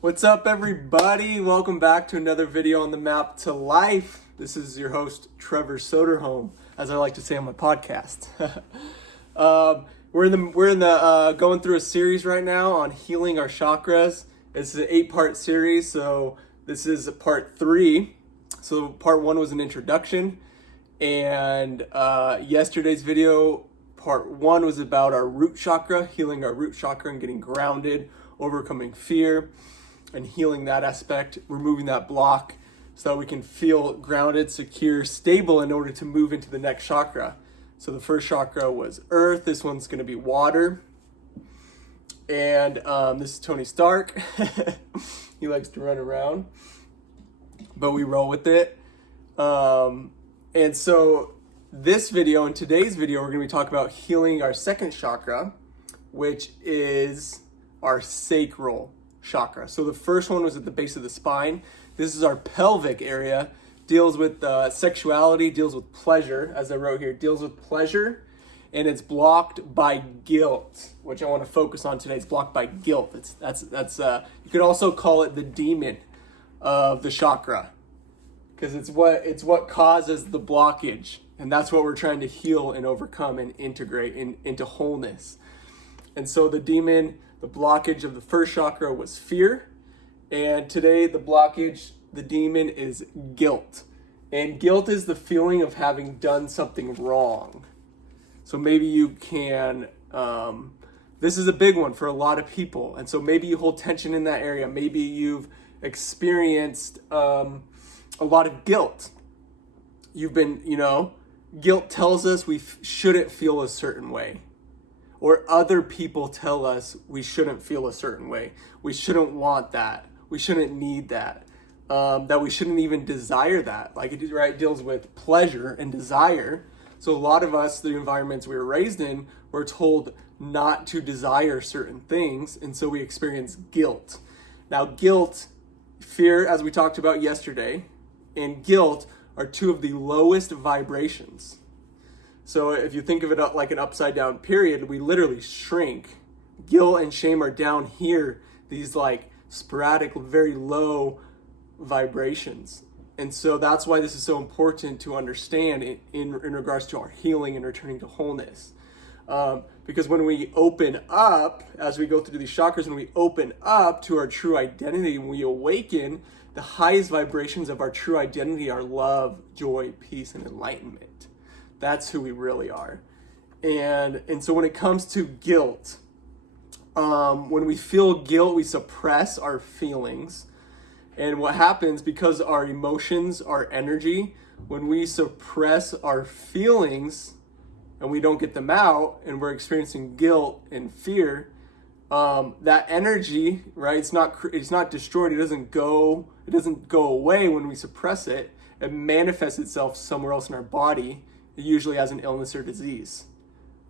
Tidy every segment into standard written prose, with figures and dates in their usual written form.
What's up, everybody? Welcome back to another video on the map to life. This is your host, Trevor Soderholm, as I like to say on my podcast. We're in the going through a series right now on healing our chakras. It's an 8-part series, so this is part 3. So part 1 was an introduction, and yesterday's video, part 1 was about our root chakra, healing our root chakra and getting grounded, overcoming fear, and healing that aspect, removing that block so that we can feel grounded, secure, stable in order to move into the next chakra. So the first chakra was earth. This one's going to be water. And this is Tony Stark. He likes to run around, but we roll with it. And so this video, in today's video, we're going to be talking about healing our second chakra, which is our sacral chakra. So the first one was at the base of the spine. This is our pelvic area, deals with sexuality, deals with pleasure, as I wrote here, deals with pleasure, and it's blocked by guilt, which I want to focus on today. It's blocked by guilt. That's you could also call it the demon of the chakra, because it's what causes the blockage, and that's what we're trying to heal and overcome and integrate into wholeness. And so the demon, the blockage of the first chakra was fear. And today the blockage, the demon, is guilt. And guilt is the feeling of having done something wrong. So maybe you can, this is a big one for a lot of people. And so maybe you hold tension in that area. Maybe you've experienced a lot of guilt. You've been, guilt tells us we shouldn't feel a certain way. Or other people tell us we shouldn't feel a certain way. We shouldn't want that. We shouldn't need that. That we shouldn't even desire that. Like it deals with pleasure and desire. So a lot of us, the environments we were raised in, were told not to desire certain things. And so we experience guilt. Now guilt, fear, as we talked about yesterday, and guilt are two of the lowest vibrations. So if you think of it like an upside down period, we literally shrink. Guilt and shame are down here, these like sporadic, very low vibrations. And so that's why this is so important to understand in regards to our healing and returning to wholeness. Because when we open up, as we go through these chakras, when we open up to our true identity, when we awaken, the highest vibrations of our true identity are love, joy, peace, and enlightenment. That's who we really are. And so when it comes to guilt, when we feel guilt, we suppress our feelings. And what happens, because our emotions are energy, when we suppress our feelings and we don't get them out and we're experiencing guilt and fear, that energy, right, it's not destroyed. It doesn't go away when we suppress it. It manifests itself somewhere else in our body, usually as an illness or disease.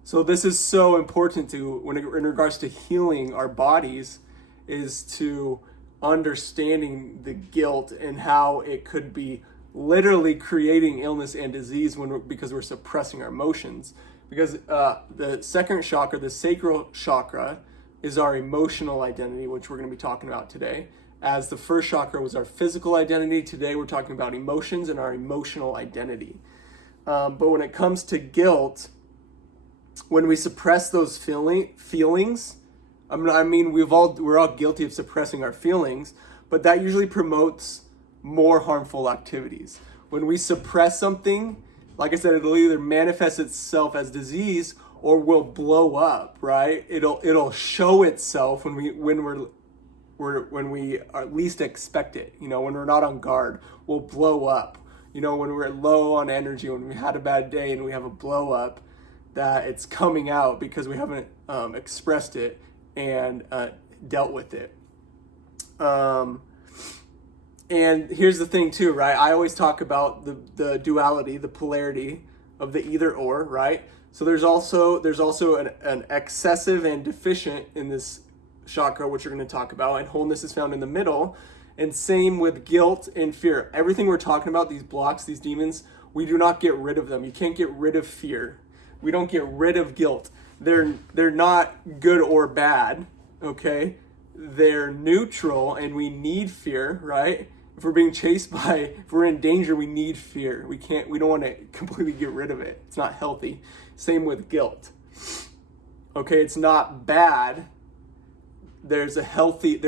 So this is so important in regards to healing our bodies, is to understanding the guilt and how it could be literally creating illness and disease because we're suppressing our emotions. Because the second chakra, the sacral chakra, is our emotional identity, which we're going to be talking about today. As the first chakra was our physical identity, today we're talking about emotions and our emotional identity. But when it comes to guilt, when we suppress those feelings, we're all guilty of suppressing our feelings, but that usually promotes more harmful activities. When we suppress something, like I said, it'll either manifest itself as disease or will blow up, right? It'll show itself when we at least expect it. When we're not on guard, we'll blow up. When we're low on energy, when we had a bad day and we have a blow up, that it's coming out because we haven't expressed it and dealt with it. And here's the thing too, right? I always talk about the duality, the polarity of the either or, right? So there's also an excessive and deficient in this chakra, which we're going to talk about, and wholeness is found in the middle. And same with guilt and fear. Everything we're talking about, these blocks, these demons, we do not get rid of them. You can't get rid of fear. We don't get rid of guilt. They're not good or bad, okay? they're neutral and we need fear, right? If we're being chased by, if we're in danger, we need fear. We don't want to completely get rid of it. It's not healthy. Same with guilt. Okay, it's not bad. There's a healthy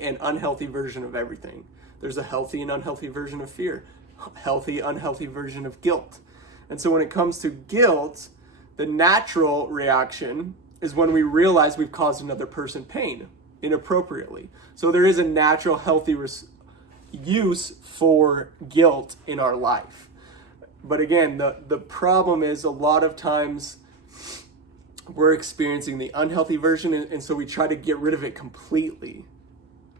and unhealthy version of everything. There's a healthy and unhealthy version of fear, healthy, unhealthy version of guilt. And so when it comes to guilt, the natural reaction is when we realize we've caused another person pain inappropriately. So there is a natural, healthy use for guilt in our life. But again, the problem is a lot of times we're experiencing the unhealthy version, and so we try to get rid of it completely.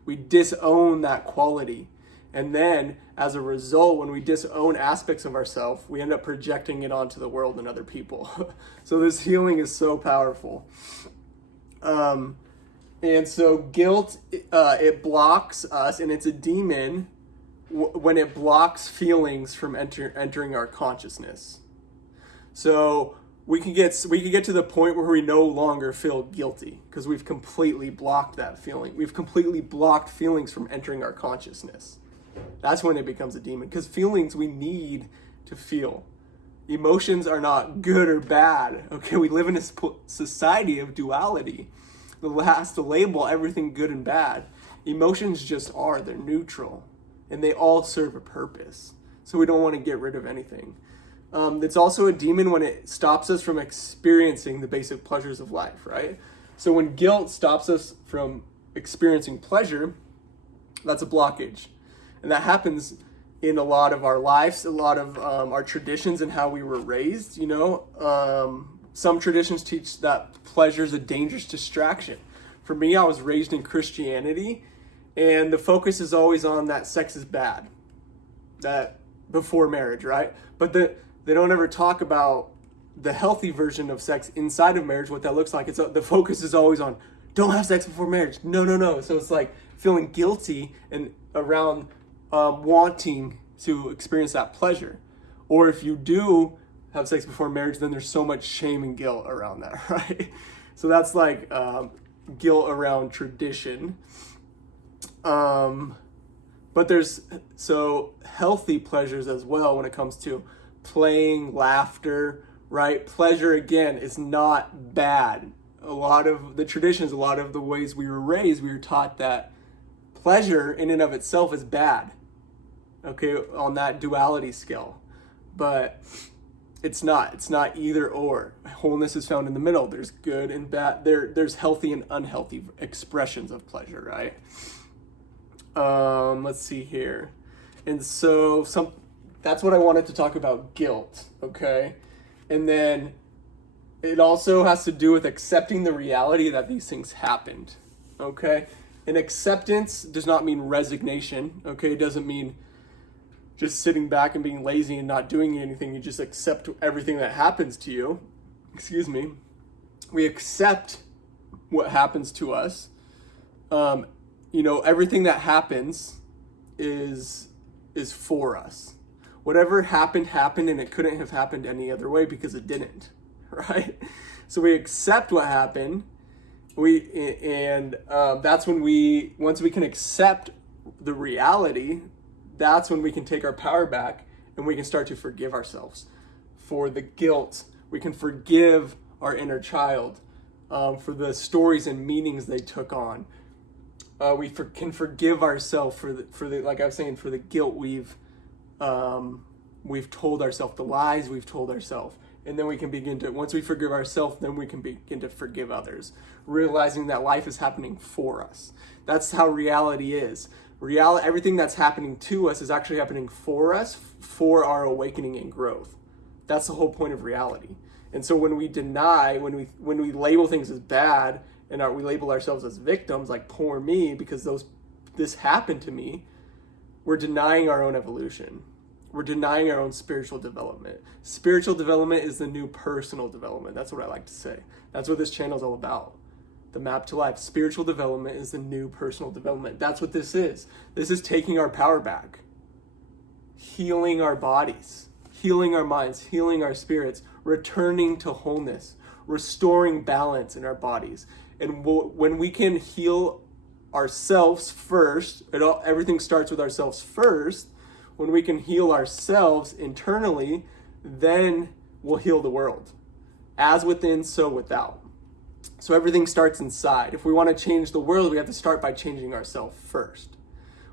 We disown that quality. And then, as a result, when we disown aspects of ourselves, we end up projecting it onto the world and other people. So this healing is so powerful. And so guilt, it blocks us, and it's a demon when it blocks feelings from entering our consciousness. So we can get to the point where we no longer feel guilty because we've completely blocked that feeling. We've completely blocked feelings from entering our consciousness. That's when it becomes a demon, because feelings we need to feel. Emotions are not good or bad. Okay, we live in a society of duality that has to label everything good and bad. Emotions just are, they're neutral, and they all serve a purpose. So we don't want to get rid of anything. It's also a demon when it stops us from experiencing the basic pleasures of life, right? So when guilt stops us from experiencing pleasure, that's a blockage. And that happens in a lot of our lives, a lot of our traditions and how we were raised, you know. Some traditions teach that pleasure is a dangerous distraction. For me, I was raised in Christianity, and the focus is always on that sex is bad, that before marriage, right? But they don't ever talk about the healthy version of sex inside of marriage, what that looks like. The focus is always on don't have sex before marriage. No. So it's like feeling guilty and around wanting to experience that pleasure. Or if you do have sex before marriage, then there's so much shame and guilt around that, right? So that's like guilt around tradition. But there's so healthy pleasures as well when it comes to playing, laughter, right? Pleasure, again, is not bad. A lot of the traditions, a lot of the ways we were raised, we were taught that pleasure in and of itself is bad, okay, on that duality scale. But it's not either or. Wholeness is found in the middle. There's good and bad. There's healthy and unhealthy expressions of pleasure, right? Let's see here. And so that's what I wanted to talk about, guilt, okay? And then it also has to do with accepting the reality that these things happened, okay? And acceptance does not mean resignation, okay? It doesn't mean just sitting back and being lazy and not doing anything. You just accept everything that happens to you. Excuse me. We accept what happens to us. You know, everything that happens is for us. Whatever happened, and it couldn't have happened any other way because it didn't, right? So we accept what happened. That's when once we can accept the reality, that's when we can take our power back and we can start to forgive ourselves for the guilt. We can forgive our inner child for the stories and meanings they took on. We can forgive ourselves for the like I was saying, for the guilt we've told ourselves, the lies we've told ourselves. And then we can once we forgive ourselves, then we can begin to forgive others, realizing that life is happening for us. That's how reality is. Everything that's happening to us is actually happening for us, for our awakening and growth. That's the whole point of reality. And so when we deny, when we label things as bad, and we label ourselves as victims, like poor me, because this happened to me, we're denying our own evolution. We're denying our own spiritual development. Spiritual development is the new personal development. That's what I like to say. That's what this channel is all about. The map to life. Spiritual development is the new personal development. That's what this is. This is taking our power back, healing our bodies, healing our minds, healing our spirits, returning to wholeness, restoring balance in our bodies. And when we can heal ourselves first, everything starts with ourselves first. When we can heal ourselves internally, then we'll heal the world. As within, so without. So everything starts inside. If we want to change the world, we have to start by changing ourselves first.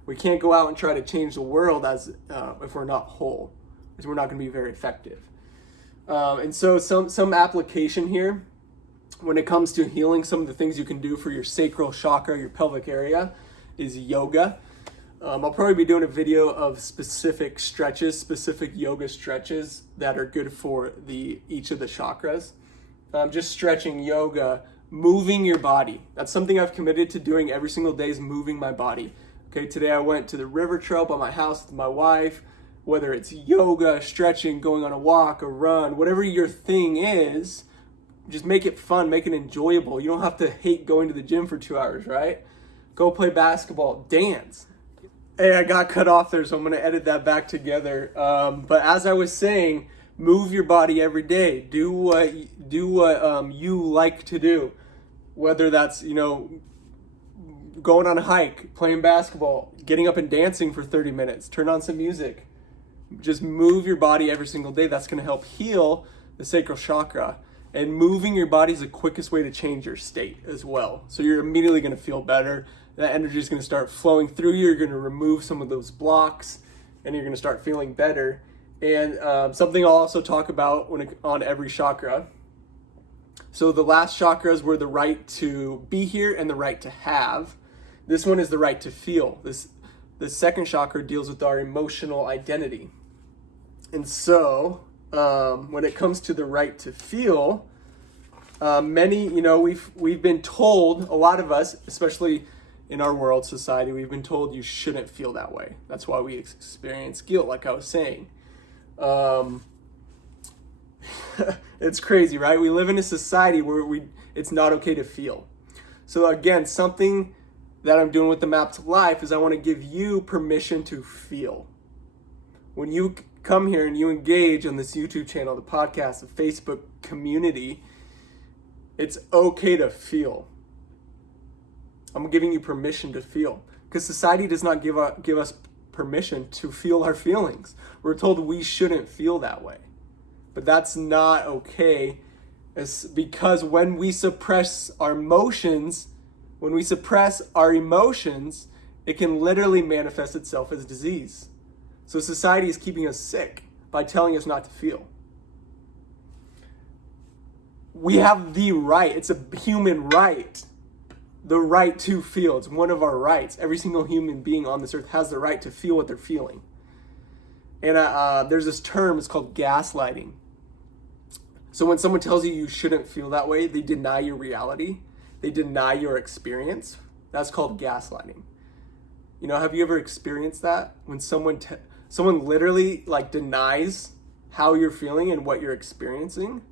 We can't go out and try to change the world if we're not whole, because we're not going to be very effective. And so some application here, when it comes to healing, some of the things you can do for your sacral chakra, your pelvic area, is yoga. I'll probably be doing a video of specific yoga stretches that are good for each of the chakras. Just stretching, yoga, moving your body. That's something I've committed to doing every single day, is moving my body. Okay, today I went to the river trail by my house with my wife. Whether it's yoga, stretching, going on a walk, a run, whatever your thing is, just make it fun, make it enjoyable. You don't have to hate going to the gym for 2 hours, right? Go play basketball, dance. Hey, I got cut off there, so I'm gonna edit that back together. But as I was saying, move your body every day. Do what you like to do. Whether that's, going on a hike, playing basketball, getting up and dancing for 30 minutes, turn on some music. Just move your body every single day. That's going to help heal the sacral chakra. And moving your body is the quickest way to change your state as well. So you're immediately going to feel better. That energy is going to start flowing through you. You're going to remove some of those blocks, and you're going to start feeling better. And something I'll also talk about on every chakra. So the last chakras were the right to be here and the right to have. This one is the right to feel. The second chakra deals with our emotional identity. And so, when it comes to the right to feel, we've been told, a lot of us, especially in our world, society, we've been told you shouldn't feel that way. That's why we experience guilt, like I was saying. It's crazy, right? We live in a society where it's not okay to feel. So again, something that I'm doing with the Map to Life is I want to give you permission to feel. When you come here and you engage on this YouTube channel, the podcast, the Facebook community, it's okay to feel. I'm giving you permission to feel, because society does not give us permission to feel our feelings. We're told we shouldn't feel that way. But that's not okay, because when we suppress our emotions, it can literally manifest itself as disease. So society is keeping us sick by telling us not to feel. We have the right, it's a human right, the right to feel. It's one of our rights. Every single human being on this earth has the right to feel what they're feeling. And there's this term, it's called gaslighting. So when someone tells you you shouldn't feel that way, they deny your reality, they deny your experience. That's called gaslighting. Have you ever experienced that? When someone literally denies how you're feeling and what you're experiencing?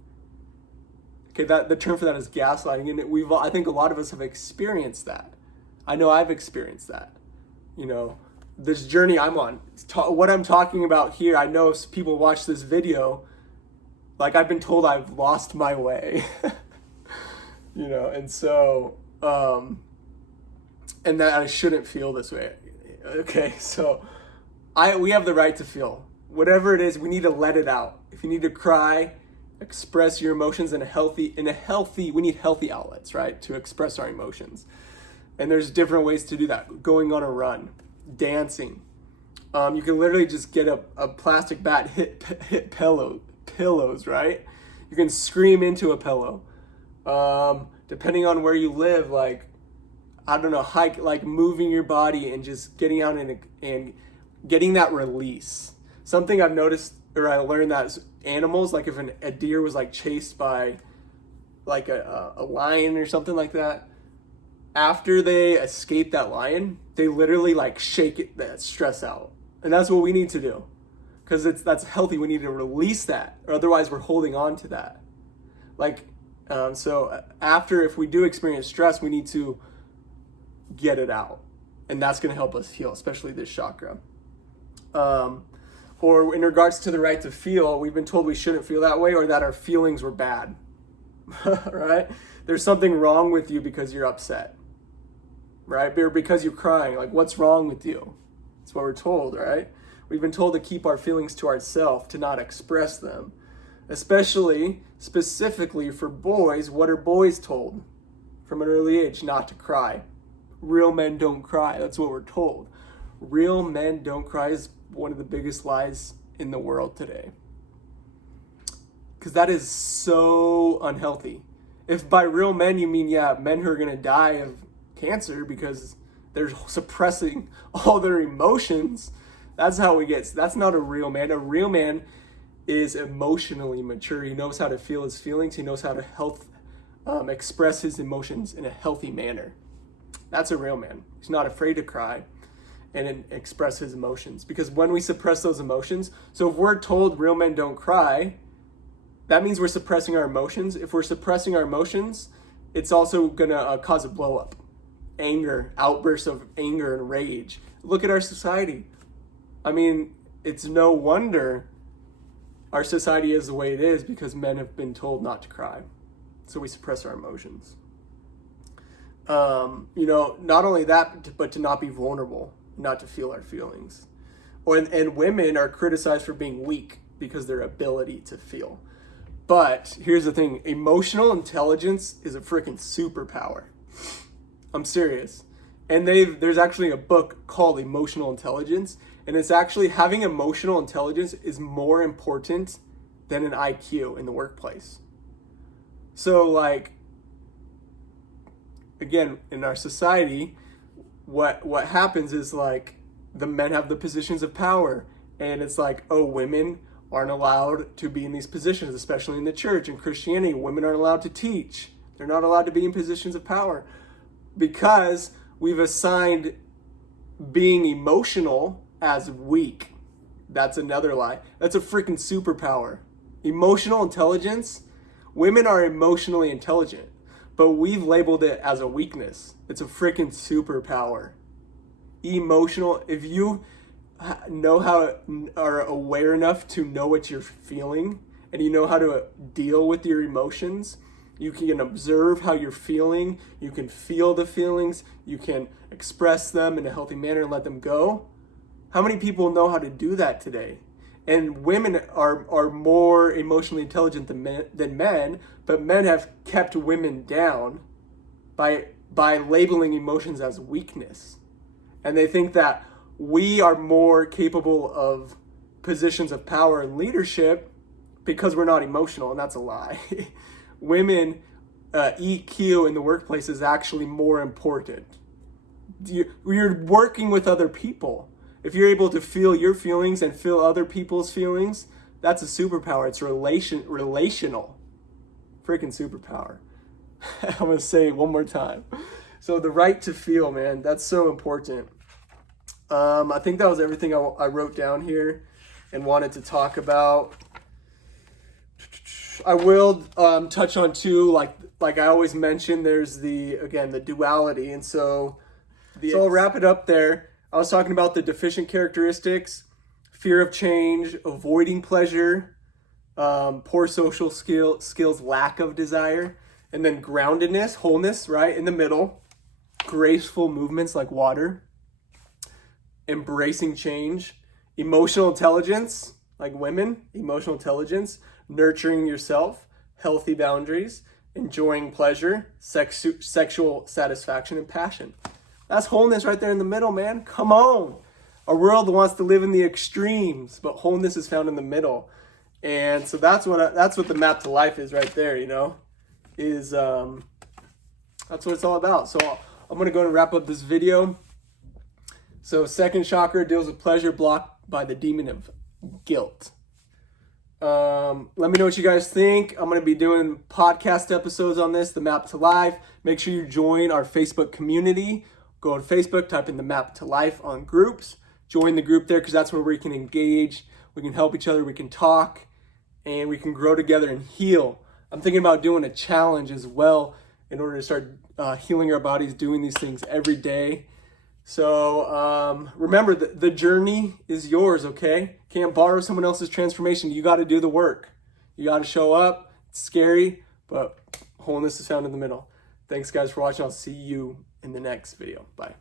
Okay, the term for that is gaslighting, and I think a lot of us have experienced that. I know I've experienced that. This journey I'm on, what I'm talking about here, I know if people watch this video, I've been told I've lost my way, and so, and that I shouldn't feel this way. Okay, so we have the right to feel. Whatever it is, we need to let it out. If you need to cry, express your emotions we need healthy outlets, right? To express our emotions. And there's different ways to do that. Going on a run, dancing. You can literally just get a plastic bat, hit pillows, right? You can scream into a pillow. Depending on where you live, hike, moving your body and just getting out and getting that release. Something I've noticed, or I learned, that animals, if a deer was chased by a lion or something like that, after they escape that lion, they literally shake that stress out. And that's what we need to do, because that's healthy. We need to release that, or otherwise we're holding on to that. So if we do experience stress, we need to get it out, and that's going to help us heal, especially this chakra. Or in regards to the right to feel, we've been told we shouldn't feel that way, or that our feelings were bad, right? there's something wrong with you because you're upset, right? Or because you're crying. Like, what's wrong with you? That's what we're told, right? We've been told to keep our feelings to ourselves, to not express them. Specifically for boys, what are boys told from an early age? Not to cry. Real men don't cry. That's what we're told. Real men don't cry is one of the biggest lies in the world today. Because that is so unhealthy. If by real men you mean, men who are going to die of cancer because they're suppressing all their emotions, that's not a real man. A real man is emotionally mature. He knows how to feel his feelings. He knows how to express his emotions in a healthy manner. That's a real man. He's not afraid to cry and express his emotions. Because when we suppress those emotions, so if we're told real men don't cry, that means we're suppressing our emotions. If we're suppressing our emotions, it's also going to cause a blow up. Anger, outbursts of anger and rage. Look at our society. I mean, it's no wonder our society is the way it is because men have been told not to cry. So we suppress our emotions. Not only that, but to not be vulnerable, not to feel our feelings. And women are criticized for being weak because their ability to feel. But here's the thing, emotional intelligence is a freaking superpower. I'm serious. And there's actually a book called Emotional Intelligence, and it's actually having emotional intelligence is more important than an IQ in the workplace. So like, again, in our society, what happens is like the men have the positions of power, and it's like, oh, women aren't allowed to be in these positions, especially in the church and Christianity. Women aren't allowed to teach. They're not allowed to be in positions of power because we've assigned being emotional as weak. That's another lie. That's a freaking superpower. Emotional intelligence, women are emotionally intelligent, but we've labeled it as a weakness. It's a freaking superpower. Emotional, if you are aware enough to know what you're feeling and you know how to deal with your emotions, you can observe how you're feeling, you can feel the feelings, you can express them in a healthy manner and let them go. How many people know how to do that today? And women are more emotionally intelligent than men, but men have kept women down by labeling emotions as weakness. And they think that we are more capable of positions of power and leadership because we're not emotional, and that's a lie. Women, EQ in the workplace is actually more important. You're working with other people. If you're able to feel your feelings and feel other people's feelings, that's a superpower. It's relational. Freaking superpower. I'm going to say it one more time. So the right to feel, man, that's so important. I think that was everything I wrote down here and wanted to talk about. I will touch on too, like I always mention, there's the duality. And so I'll wrap it up there. I was talking about the deficient characteristics, fear of change, avoiding pleasure, poor social skills, lack of desire, and then groundedness, wholeness, right in the middle, graceful movements like water, embracing change, emotional intelligence, like women, emotional intelligence, nurturing yourself, healthy boundaries, enjoying pleasure, sexual satisfaction, and passion. That's wholeness right there in the middle, man. Come on. Our world wants to live in the extremes, but wholeness is found in the middle. And so that's what the map to life is right there, is that's what it's all about. So I'm going to go and wrap up this video. So second chakra deals with pleasure blocked by the demon of guilt. Let me know what you guys think. I'm going to be doing podcast episodes on this, the map to life. Make sure you join our Facebook community. Go on Facebook, type in the map to life on groups. Join the group there because that's where we can engage. We can help each other. We can talk and we can grow together and heal. I'm thinking about doing a challenge as well in order to start healing our bodies, doing these things every day. So remember, the journey is yours, okay? Can't borrow someone else's transformation. You got to do the work. You got to show up. It's scary, but Wholeness is found in the middle. Thanks guys for watching. I'll see you in the next video. Bye.